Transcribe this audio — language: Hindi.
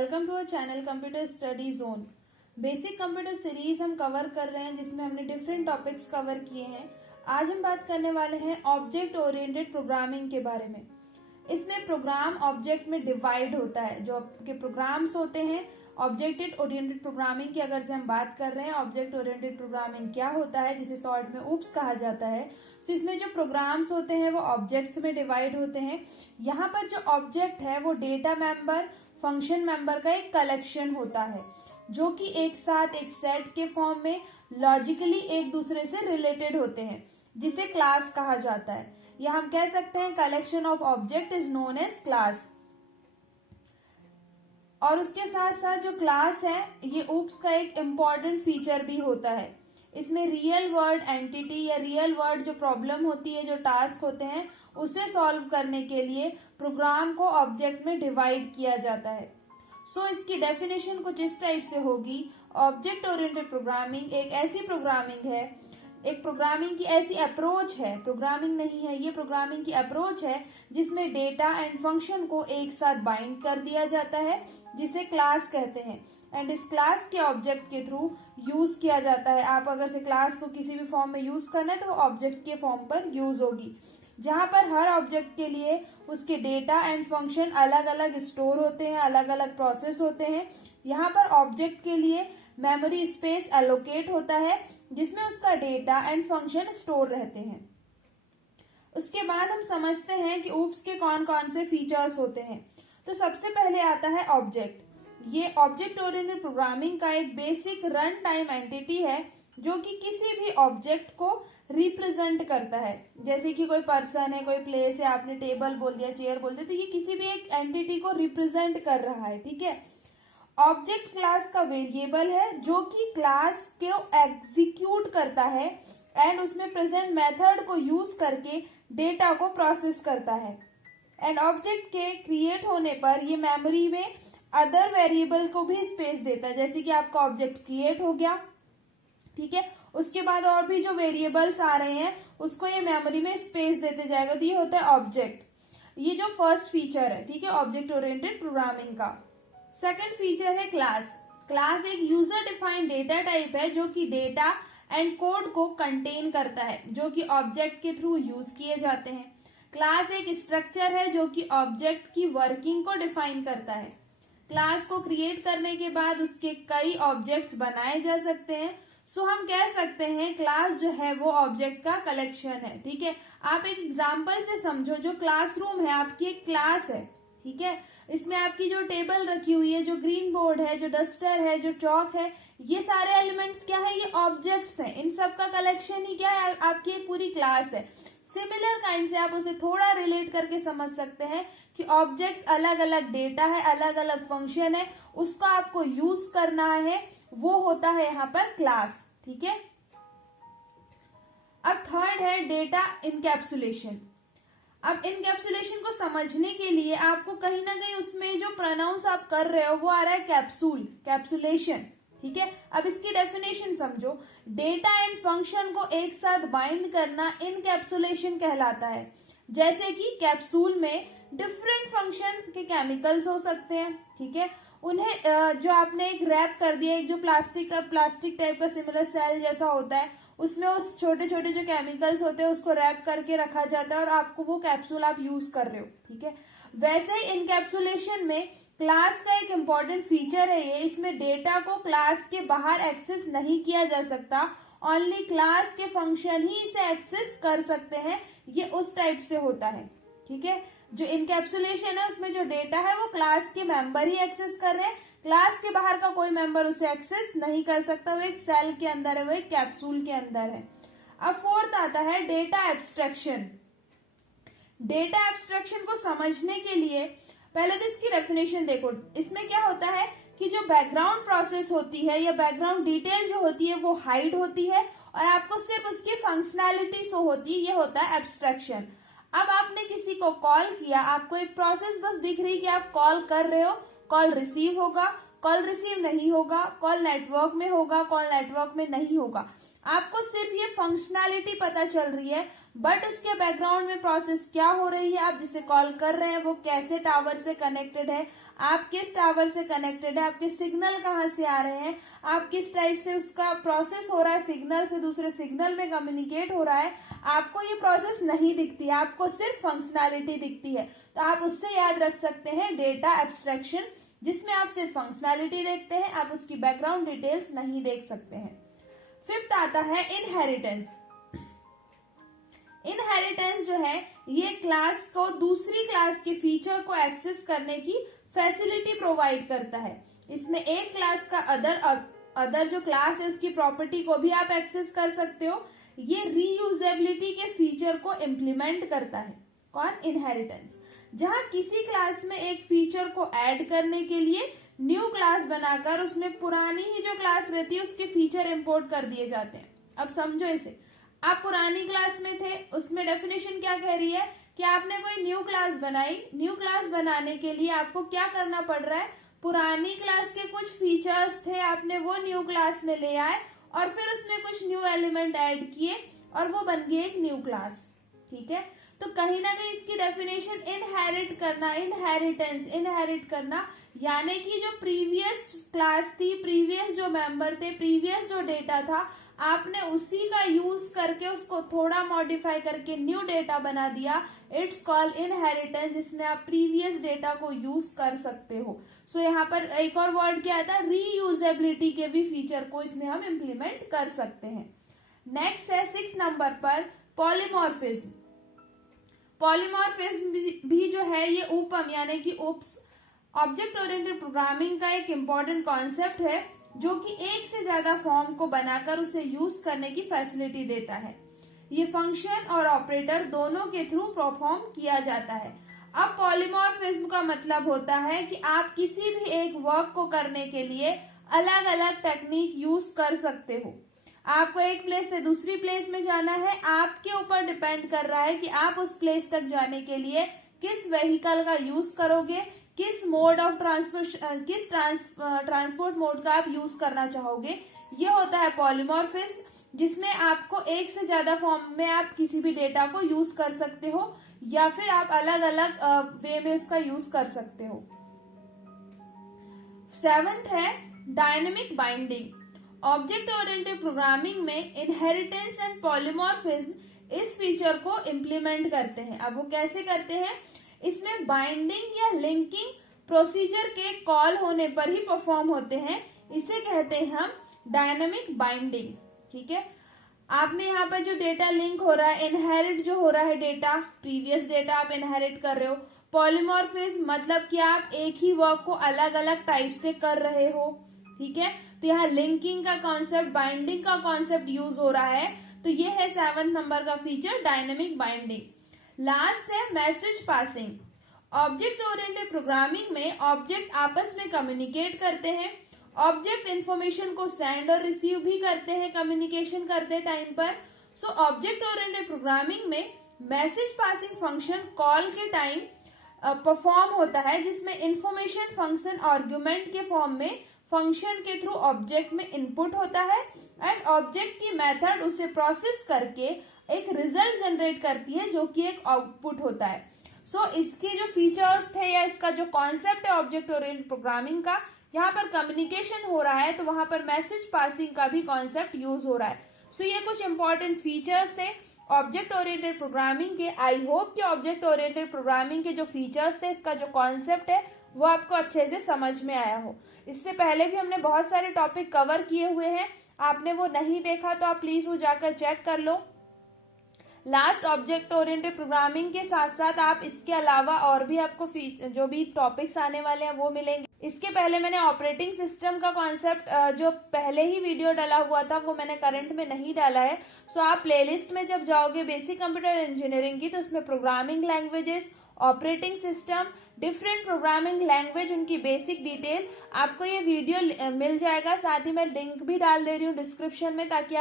Welcome to our channel computer study zone. Basic computer series हम कवर कर रहे हैं जिसमें हमने डिफरेंट टॉपिक्स कवर किए हैं। आज हम बात करने वाले हैं ऑब्जेक्ट ओरिएंटेड प्रोग्रामिंग के बारे में। इसमें प्रोग्राम ऑब्जेक्ट में डिवाइड होता है। जो आपके प्रोग्राम्स होते हैं ऑब्जेक्ट ओरिएंटेड प्रोग्रामिंग की अगर से हम बात कर रहे हैं, ऑब्जेक्ट ओरिएंटेड प्रोग्रामिंग क्या होता है जिसे शॉर्ट में ऊप्स कहा जाता है। तो इसमें जो प्रोग्राम्स होते हैं वो ऑब्जेक्ट्स में डिवाइड होते हैं। यहाँ पर जो ऑब्जेक्ट है वो डेटा मेंबर, फंक्शन मेंबर का एक कलेक्शन होता है जो कि एक साथ एक सेट के फॉर्म में लॉजिकली एक दूसरे से रिलेटेड होते हैं, जिसे क्लास कहा जाता है। या हम कह सकते हैं collection of object is known as class. और उसके साथ साथ जो क्लास है ये ऊप्स का एक इम्पॉर्टेंट फीचर भी होता है। इसमें रियल वर्ल्ड एंटिटी या रियल वर्ल्ड जो प्रॉब्लम होती है, जो टास्क होते हैं, उसे सॉल्व करने के लिए प्रोग्राम को ऑब्जेक्ट में डिवाइड किया जाता है। सो इसकी डेफिनेशन कुछ इस टाइप से होगी। ऑब्जेक्ट ओरिएंटेड प्रोग्रामिंग एक ऐसी प्रोग्रामिंग है, एक प्रोग्रामिंग की ऐसी अप्रोच है, प्रोग्रामिंग नहीं है ये, प्रोग्रामिंग की अप्रोच है जिसमें डेटा एंड फंक्शन को एक साथ बाइंड कर दिया जाता है, जिसे क्लास कहते हैं। एंड इस क्लास के ऑब्जेक्ट के थ्रू यूज किया जाता है। आप अगर से क्लास को किसी भी फॉर्म में यूज करना है तो वो ऑब्जेक्ट के फॉर्म पर यूज होगी, जहां पर हर ऑब्जेक्ट के लिए उसके डेटा एंड फंक्शन अलग अलग स्टोर होते हैं, अलग अलग प्रोसेस होते हैं। यहाँ पर ऑब्जेक्ट के लिए मेमोरी स्पेस एलोकेट होता है जिसमें उसका डेटा एंड फंक्शन स्टोर रहते हैं। उसके बाद हम समझते हैं कि ऊप्स के कौन कौन से फीचर्स होते हैं। तो सबसे पहले आता है ऑब्जेक्ट। ये ऑब्जेक्ट ओरिएंटेड प्रोग्रामिंग का एक बेसिक रन टाइम एंटिटी है जो कि किसी भी ऑब्जेक्ट को रिप्रेजेंट करता है। जैसे कि कोई पर्सन है, कोई प्लेस है, आपने टेबल बोल दिया, चेयर बोल दिया, तो ये किसी भी एक एंटिटी को रिप्रेजेंट कर रहा है। ठीक है। ऑब्जेक्ट क्लास का वेरिएबल है जो कि क्लास को एग्जीक्यूट करता है एंड उसमें प्रेजेंट मेथड को यूज करके डेटा को प्रोसेस करता है। एंड ऑब्जेक्ट के क्रिएट होने पर ये मेमोरी में अदर वेरिएबल को भी स्पेस देता है। जैसे कि आपका ऑब्जेक्ट क्रिएट हो गया, ठीक है, उसके बाद और भी जो वेरिएबल्स आ रहे हैं उसको ये मेमोरी में स्पेस देते जाएगा। तो ये होता है ऑब्जेक्ट। ये जो फर्स्ट फीचर है, ठीक है, ऑब्जेक्ट ओरिएंटेड प्रोग्रामिंग का। सेकंड फीचर है क्लास। क्लास एक यूजर डिफाइंड डेटा टाइप है जो कि डेटा एंड कोड को कंटेन करता है, जो कि ऑब्जेक्ट के थ्रू यूज किए जाते हैं। क्लास एक स्ट्रक्चर है जो कि ऑब्जेक्ट की वर्किंग को डिफाइन करता है। क्लास को क्रिएट करने के बाद उसके कई ऑब्जेक्ट्स बनाए जा सकते हैं। सो हम कह सकते हैं क्लास जो है वो ऑब्जेक्ट का कलेक्शन है। ठीक है। आप एक एग्जांपल से समझो, जो क्लासरूम है आपकी एक क्लास है। ठीक है। इसमें आपकी जो टेबल रखी हुई है, जो ग्रीन बोर्ड है, जो डस्टर है, जो चौक है, ये सारे एलिमेंट्स क्या है, ये ऑब्जेक्ट्स हैं। इन सब का कलेक्शन ही क्या है, आपकी एक पूरी क्लास है। सिमिलर काइंड से आप उसे थोड़ा रिलेट करके समझ सकते हैं कि ऑब्जेक्ट्स अलग अलग डेटा है, अलग अलग फंक्शन है, उसका आपको यूज करना है, वो होता है यहाँ पर क्लास। ठीक है। अब थर्ड है डेटा इनकैप्सुलेशन। अब इनकैप्सुलेशन को समझने के लिए आपको कहीं ना कहीं उसमें जो प्रोनाउंस आप कर रहे हो वो आ रहा है कैप्सूल, कैप्सुलेशन। ठीक है। अब इसकी डेफिनेशन समझो। डेटा एंड फंक्शन को एक साथ बाइंड करना इनकैप्सुलेशन कहलाता है। जैसे कि कैप्सूल में डिफरेंट फंक्शन के केमिकल्स हो सकते हैं। ठीक है। उन्हें जो आपने एक रैप कर दिया, एक जो प्लास्टिक टाइप का सिमिलर सेल जैसा होता है, उसमें उस छोटे छोटे जो केमिकल्स होते हैं उसको रैप करके रखा जाता है और आपको वो कैप्सूल आप यूज कर रहे हो। ठीक है। वैसे ही इनकैप्सुलेशन में क्लास का एक इम्पॉर्टेंट फीचर है ये। इसमें डेटा को क्लास के बाहर एक्सेस नहीं किया जा सकता, ओनली क्लास के फंक्शन ही इसे एक्सेस कर सकते हैं। ये उस टाइप से होता है। ठीक है। जो इनकैप्सुलेशन है उसमें जो डेटा है वो क्लास के मेंबर ही एक्सेस कर रहे हैं, क्लास के बाहर का कोई मेंबर उसे एक्सेस नहीं कर सकता। वो एक सेल के अंदर है, वो एक कैप्सूल के अंदर है। अब फोर्थ आता है डेटा एब्स्ट्रैक्शन। डेटा एब्स्ट्रैक्शन को समझने के लिए पहले तो इसकी डेफिनेशन देखो। इसमें क्या होता है कि जो बैकग्राउंड प्रोसेस होती है या बैकग्राउंड डिटेल जो होती है वो हाइड होती है और आपको सिर्फ उसकी फंक्शनैलिटी शो होती है, ये होता है एब्स्ट्रैक्शन। अब आपने किसी को कॉल किया, आपको एक प्रोसेस बस दिख रही कि आप कॉल कर रहे हो, कॉल रिसीव होगा, कॉल रिसीव नहीं होगा, कॉल नेटवर्क में होगा, कॉल नेटवर्क में नहीं होगा। आपको सिर्फ ये फंक्शनैलिटी पता चल रही है, बट उसके बैकग्राउंड में प्रोसेस क्या हो रही है, आप जिसे कॉल कर रहे हैं वो कैसे टावर से कनेक्टेड है, आप किस टावर से कनेक्टेड है, आपके सिग्नल कहाँ से आ रहे हैं, आप किस टाइप से उसका प्रोसेस हो रहा है, सिग्नल से दूसरे सिग्नल में कम्युनिकेट हो रहा है, आपको ये प्रोसेस नहीं दिखती है, आपको सिर्फ फंक्शनैलिटी दिखती है। तो आप उससे याद रख सकते हैं डेटा एब्स्ट्रैक्शन, जिसमें आप सिर्फ फंक्शनैलिटी देखते हैं, आप उसकी बैकग्राउंड डिटेल्स नहीं देख सकते हैं। फिफ्थ आता है इनहेरिटेंस। इनहेरिटेंस जो है ये क्लास को दूसरी क्लास के फीचर को एक्सेस करने की फैसिलिटी प्रोवाइड करता है। इसमें एक क्लास का अदर जो क्लास है उसकी प्रॉपर्टी को भी आप एक्सेस कर सकते हो। ये रीयूजेबिलिटी के फीचर को इम्प्लीमेंट करता है। कौन? इनहेरिटेंस। जहां किसी क्लास में एक फीचर को ऐड करने के लिए न्यू क्लास बनाकर उसमें पुरानी ही जो क्लास रहती है उसके फीचर इंपोर्ट कर दिए जाते हैं। अब समझो इसे, आप पुरानी क्लास में थे, उसमें डेफिनेशन क्या कह रही है कि आपने कोई न्यू क्लास बनाई। न्यू क्लास बनाने के लिए आपको क्या करना पड़ रहा है, पुरानी क्लास के कुछ फीचर्स थे आपने वो न्यू क्लास में ले आए और फिर उसमें कुछ न्यू एलिमेंट ऐड किए और वो बन गई एक न्यू क्लास। ठीक है, तो कहीं ना कहीं इसकी डेफिनेशन इनहेरिट करना, इनहेरिटेंस, इनहेरिट करना, यानी कि जो प्रीवियस क्लास थी, प्रीवियस जो मेंबर थे, प्रीवियस जो डेटा था, आपने उसी का यूज करके उसको थोड़ा मॉडिफाई करके न्यू डेटा बना दिया। इट्स कॉल्ड इनहेरिटेंस, जिसमें आप प्रीवियस डेटा को यूज कर सकते हो। सो यहाँ पर एक और वर्ड क्या आता है, रीयूजेबिलिटी के भी फीचर को इसमें हम इम्प्लीमेंट कर सकते हैं। नेक्स्ट है 6 नंबर पर पॉलीमॉर्फिज्म। पॉलीमॉर्फिज्म भी जो है ये उपम यानी कि उप्स ऑब्जेक्ट ओरिएंटेड प्रोग्रामिंग का एक इम्पॉर्टेंट कॉन्सेप्ट है, जो कि एक से ज्यादा फॉर्म को बनाकर उसे यूज करने की फैसिलिटी देता है। ये फंक्शन और ऑपरेटर दोनों के थ्रू परफॉर्म किया जाता है। अब पॉलीमॉर्फिज्म का मतलब होता है कि आप किसी भी एक वर्क को करने के लिए अलग अलग टेक्निक यूज कर सकते हो। आपको एक प्लेस से दूसरी प्लेस में जाना है, आपके ऊपर डिपेंड कर रहा है कि आप उस प्लेस तक जाने के लिए किस व्हीकल का यूज करोगे, किस मोड ऑफ ट्रांसपोर्ट, किस ट्रांसपोर्ट मोड का आप यूज करना चाहोगे। ये होता है पॉलीमॉर्फिज्म, जिसमें आपको एक से ज्यादा फॉर्म में आप किसी भी डेटा को यूज कर सकते हो या फिर आप अलग अलग वे में उसका यूज कर सकते हो। 7th है dynamic binding. Object oriented programming में इनहेरिटेंस एंड पॉलीमॉर्फिज्म इस फीचर को इम्प्लीमेंट करते हैं। अब वो कैसे करते हैं, इसमें बाइंडिंग या लिंकिंग प्रोसीजर के कॉल होने पर ही परफॉर्म होते हैं। इसे कहते हैं हम डायनेमिक बाइंडिंग। ठीक है, आपने यहाँ पर जो डेटा लिंक हो रहा है, इनहेरिट जो हो रहा है डेटा, प्रीवियस डेटा आप इनहेरिट कर रहे हो। पॉलीमॉर्फिज्म मतलब कि आप एक ही वर्क को अलग अलग टाइप से कर रहे हो। ठीक है, तो यहाँ लिंकिंग का कॉन्सेप्ट, बाइंडिंग का कॉन्सेप्ट यूज हो रहा है। तो ये है 7th नंबर का फीचर, डायनेमिक बाइंडिंग। लास्ट है message passing. Object oriented programming में ऑब्जेक्ट आपस में कम्युनिकेट करते हैं। ऑब्जेक्ट इंफॉर्मेशन को सेंड और रिसीव भी करते हैं कम्युनिकेशन करते टाइम पर। सो ऑब्जेक्ट ओरिएंटेड प्रोग्रामिंग में मैसेज पासिंग फंक्शन कॉल के टाइम परफॉर्म होता है, जिसमें इंफॉर्मेशन फंक्शन आर्गुमेंट के फॉर्म में फंक्शन के थ्रू ऑब्जेक्ट में इनपुट होता है एंड ऑब्जेक्ट की मेथड उसे प्रोसेस करके एक रिजल्ट जनरेट करती है, जो कि एक आउटपुट होता है। सो इसके जो फीचर्स थे या इसका जो कॉन्सेप्ट है ऑब्जेक्ट ओरिएंटेड प्रोग्रामिंग का, यहाँ पर कम्युनिकेशन हो रहा है तो वहां पर मैसेज पासिंग का भी कॉन्सेप्ट यूज हो रहा है। सो ये कुछ इंपॉर्टेंट फीचर्स थे ऑब्जेक्ट ओरिएंटेड प्रोग्रामिंग के। आई होप कि ऑब्जेक्ट ओरिएंटेड प्रोग्रामिंग के जो फीचर्स थे, इसका जो कॉन्सेप्ट है वो आपको अच्छे से समझ में आया हो। इससे पहले भी हमने बहुत सारे टॉपिक कवर किए हुए हैं, आपने वो नहीं देखा तो आप प्लीज वो जाकर चेक कर लो। लास्ट ऑब्जेक्ट ओरिएंटेड प्रोग्रामिंग के साथ साथ आप इसके अलावा और भी आपको जो भी टॉपिक्स आने वाले हैं वो मिलेंगे। इसके पहले मैंने ऑपरेटिंग सिस्टम का कॉन्सेप्ट जो पहले ही वीडियो डाला हुआ था वो मैंने करंट में नहीं डाला है। सो आप प्लेलिस्ट में जब जाओगे बेसिक कंप्यूटर इंजीनियरिंग की, तो उसमें programming languages, operating system, different programming language, उनकी बेसिक डिटेल आपको ये वीडियो मिल जाएगा। साथ ही मैं लिंक भी डाल दे रही हूँ डिस्क्रिप्शन में, ताकि